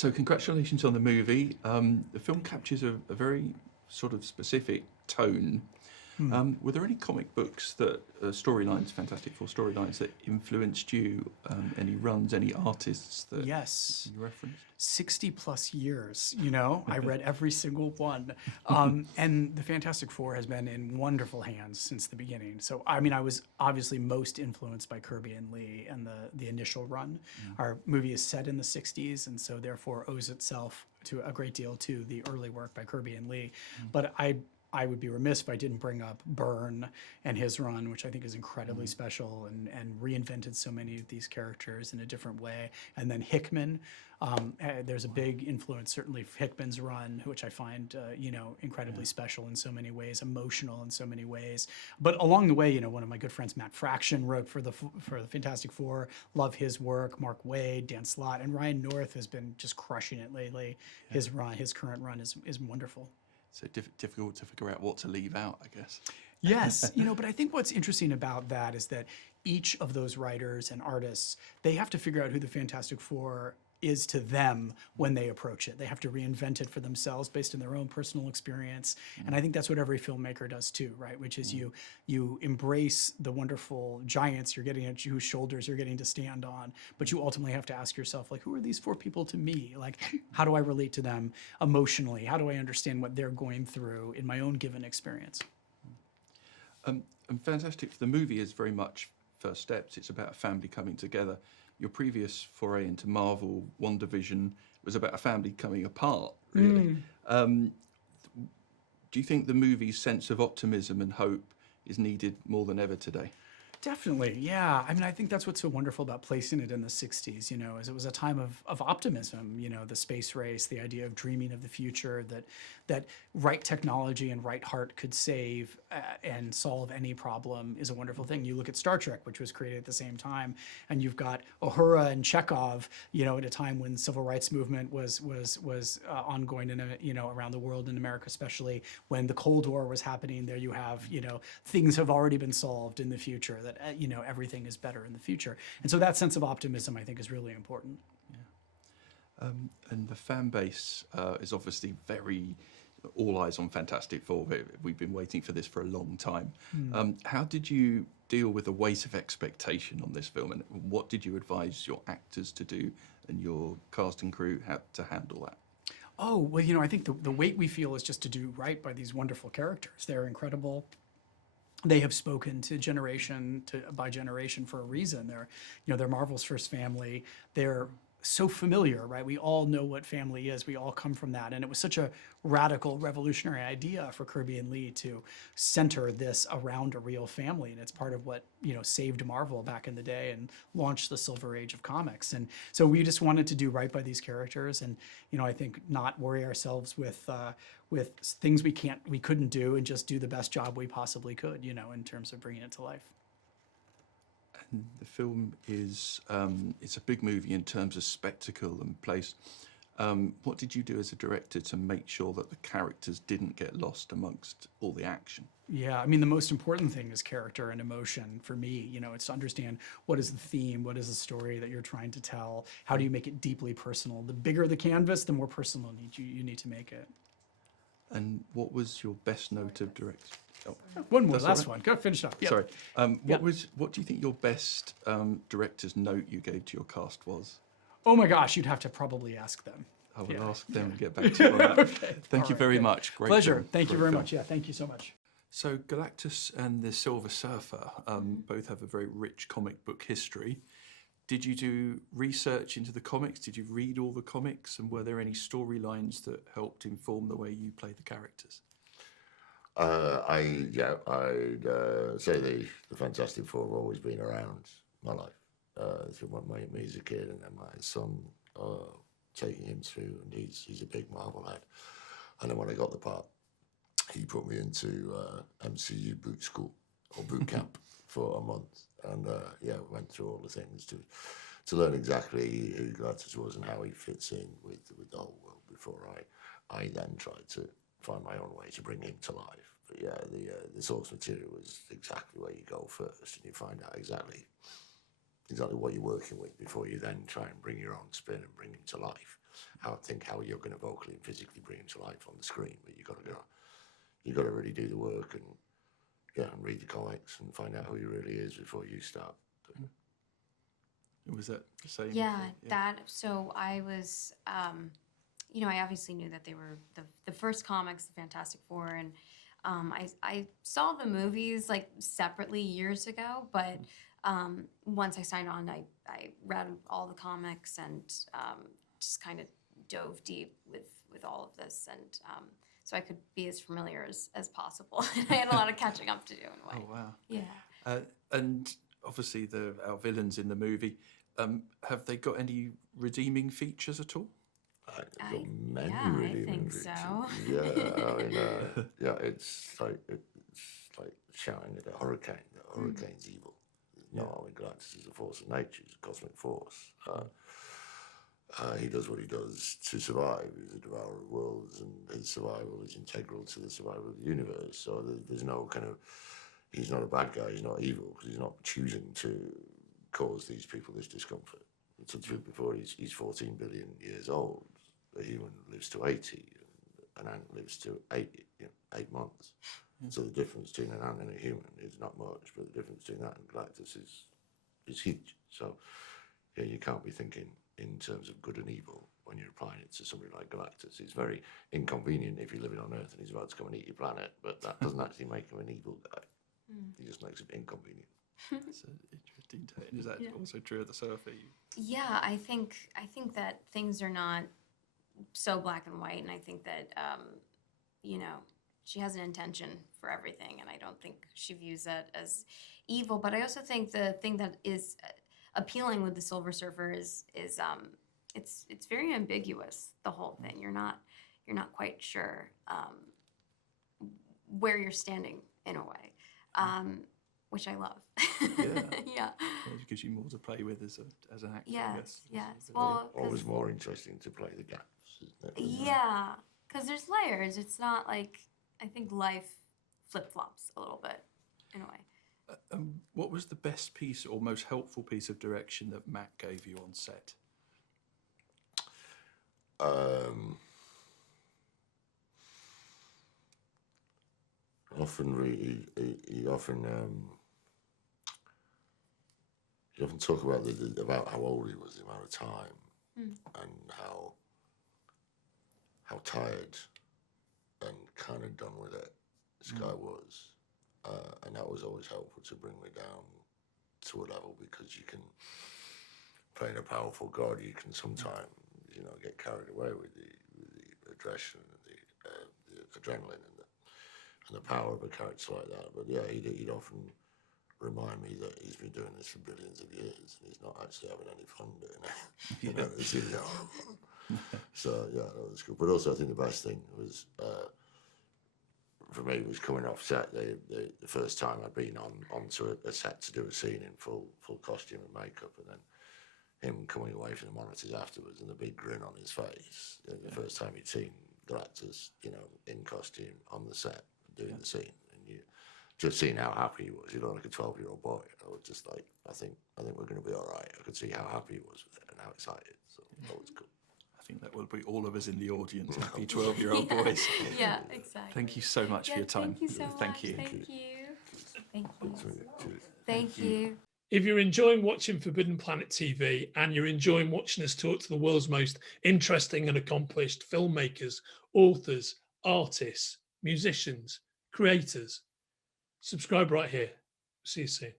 So congratulations on the movie. The film captures a very sort of specific tone. Were there any comic books that, storylines, Fantastic Four storylines that influenced you? Any runs, any artists that Yes. you referenced? 60 plus years, I read every single one. And the Fantastic Four has been in wonderful hands since the beginning. So, I mean, I was obviously most influenced by Kirby and Lee and the initial run. Our movie is set in the 60s, and so therefore owes itself to a great deal to the early work by Kirby and Lee. But I would be remiss if I didn't bring up Byrne and his run, which I think is incredibly special and reinvented so many of these characters in a different way. And then Hickman, there's a big influence, certainly Hickman's run, which I find, incredibly special in so many ways, emotional in so many ways. But along the way, one of my good friends, Matt Fraction, wrote for the Fantastic Four. Love his work. Mark Waid, Dan Slott, and Ryan North has been just crushing it lately. His current run is wonderful. So difficult to figure out what to leave out, I guess. Yes, but I think what's interesting about that is that each of those writers and artists, they have to figure out who the Fantastic Four is to them when they approach it. They have to reinvent it for themselves based on their own personal experience. And I think that's what every filmmaker does too, right? Which is you embrace the wonderful giants you're getting at whose shoulders you're getting to stand on, but you ultimately have to ask yourself, like, who are these four people to me? Like, how do I relate to them emotionally? How do I understand what they're going through in my own given experience? And Fantastic, the movie is very much first steps. It's about a family coming together. Your previous foray into Marvel, WandaVision, was about a family coming apart, really. Do you think the movie's sense of optimism and hope is needed more than ever today? Definitely, yeah. I mean, I think that's what's so wonderful about placing it in the 60s, is it was a time of optimism, the space race, the idea of dreaming of the future, that right technology and right heart could save and solve any problem is a wonderful thing. You look at Star Trek, which was created at the same time, and you've got Uhura and Chekhov, at a time when civil rights movement was ongoing in around the world, in America especially, when the Cold War was happening. There you have, things have already been solved in the future, that everything is better in the future. And so that sense of optimism, I think, is really important. And the fan base is obviously very all eyes on Fantastic Four. We've been waiting for this for a long time. How did you deal with the weight of expectation on this film, and what did you advise your actors to do and your cast and crew how to handle that? Oh, well, I think the weight we feel is just to do right by these wonderful characters. They're incredible. They have spoken to generation by generation for a reason. They're Marvel's first family. They're so familiar, right? We all know what family is. We all come from that. And it was such a radical, revolutionary idea for Kirby and Lee to center this around a real family. And it's part of what, saved Marvel back in the day and launched the Silver Age of comics. And so we just wanted to do right by these characters and, I think not worry ourselves with things we couldn't do, and just do the best job we possibly could, in terms of bringing it to life. And the film is, it's a big movie in terms of spectacle and place. What did you do as a director to make sure that the characters didn't get lost amongst all the action? Yeah, I mean, the most important thing is character and emotion for me. It's to understand what is the theme, what is the story that you're trying to tell, how do you make it deeply personal. The bigger the canvas, the more personal you need to make it. And what was your best note of direction? Oh, one more, last one. Go finish up. Yep. Sorry. What do you think your best director's note you gave to your cast was? Oh my gosh, you'd have to probably ask them. I will ask them and get back to you on that. Okay. Thank you very much. Great pleasure. film. Thank you Great very film. much. Yeah, thank you so much. So Galactus and the Silver Surfer both have a very rich comic book history. Did you do research into the comics? Did you read all the comics? And were there any storylines that helped inform the way you play the characters? I'd say the Fantastic Four have always been around my life, through me as a kid, and then my son taking him through, and he's a big Marvel head. And then when I got the part, he put me into MCU boot school, or boot camp, for a month. And went through all the things to learn exactly who Galactus was and how he fits in with the whole world before I then tried to find my own way to bring him to life. But yeah, the source material is exactly where you go first, and you find out exactly what you're working with before you then try and bring your own spin and bring him to life. how you're going to vocally and physically bring him to life on the screen. But you got to really do the work and and read the comics and find out who he really is before you start. Was that the same? So I was, I obviously knew that they were the first comics, the Fantastic Four, and I saw the movies like separately years ago, but once I signed on, I read all the comics and just kind of dove deep with all of this, and so I could be as familiar as possible. I had a lot of catching up to do in a way. Oh wow! Yeah. And obviously our villains in the movie, have they got any redeeming features at all? I think so. Yeah, I mean, it's like shouting at a hurricane. The hurricane's evil. No, I mean, Galactus is a force of nature. He's a cosmic force. He does what he does to survive. He's a devourer of worlds, and his survival is integral to the survival of the universe. So there's no kind of, he's not a bad guy, he's not evil, because he's not choosing to cause these people this discomfort. It's truth before he's 14 billion years old. A human lives to 80, and an ant lives to 8 months. So the difference between an ant and a human is not much, but the difference between that and Galactus is huge. So you can't be thinking in terms of good and evil when you're applying it to somebody like Galactus. It's very inconvenient if you're living on Earth and he's about to come and eat your planet, but that doesn't actually make him an evil guy. He just makes it inconvenient. That's an interesting take. Is that also true of the Surfer? Yeah, I think that things are not so black and white, and I think that she has an intention for everything, and I don't think she views that as evil. But I also think the thing that is appealing with the Silver Surfer is it's very ambiguous, the whole thing. You're not quite sure where you're standing in a way, which I love. Yeah. Well, it gives you more to play with as an actor. I guess. Yes. Well, always more interesting to play the gaps, isn't it? Yeah, because there's layers. It's not like, I think life flip-flops a little bit in a way. What was the best piece or most helpful piece of direction that Matt gave you on set? He often talk about how old he was, the amount of time, and how tired and kind of done with it this guy was, and that was always helpful to bring me down to a level, because you can, playing a powerful god, you can sometimes get carried away with the aggression and the adrenaline and the power of a character like that. But yeah, he'd often remind me that he's been doing this for billions of years and he's not actually having any fun doing it. So yeah, that was cool. But also I think the best thing was, for me, was coming off set. The first time I'd been onto a set to do a scene in full costume and makeup, and then him coming away from the monitors afterwards and the big grin on his face. The first time he'd seen Galactus, in costume on the set doing the scene, and you just seeing how happy he was. He looked like a 12-year-old boy. I was just like, I think we're going to be all right. I could see how happy he was with it and how excited. So that was cool. I think that will be all of us in the audience, happy 12-year-old boys. Yeah, exactly. Thank you so much for your time. Thank you so much. Thank you. Thank you. If you're enjoying watching Forbidden Planet TV and you're enjoying watching us talk to the world's most interesting and accomplished filmmakers, authors, artists, musicians, creators, subscribe right here. See you soon.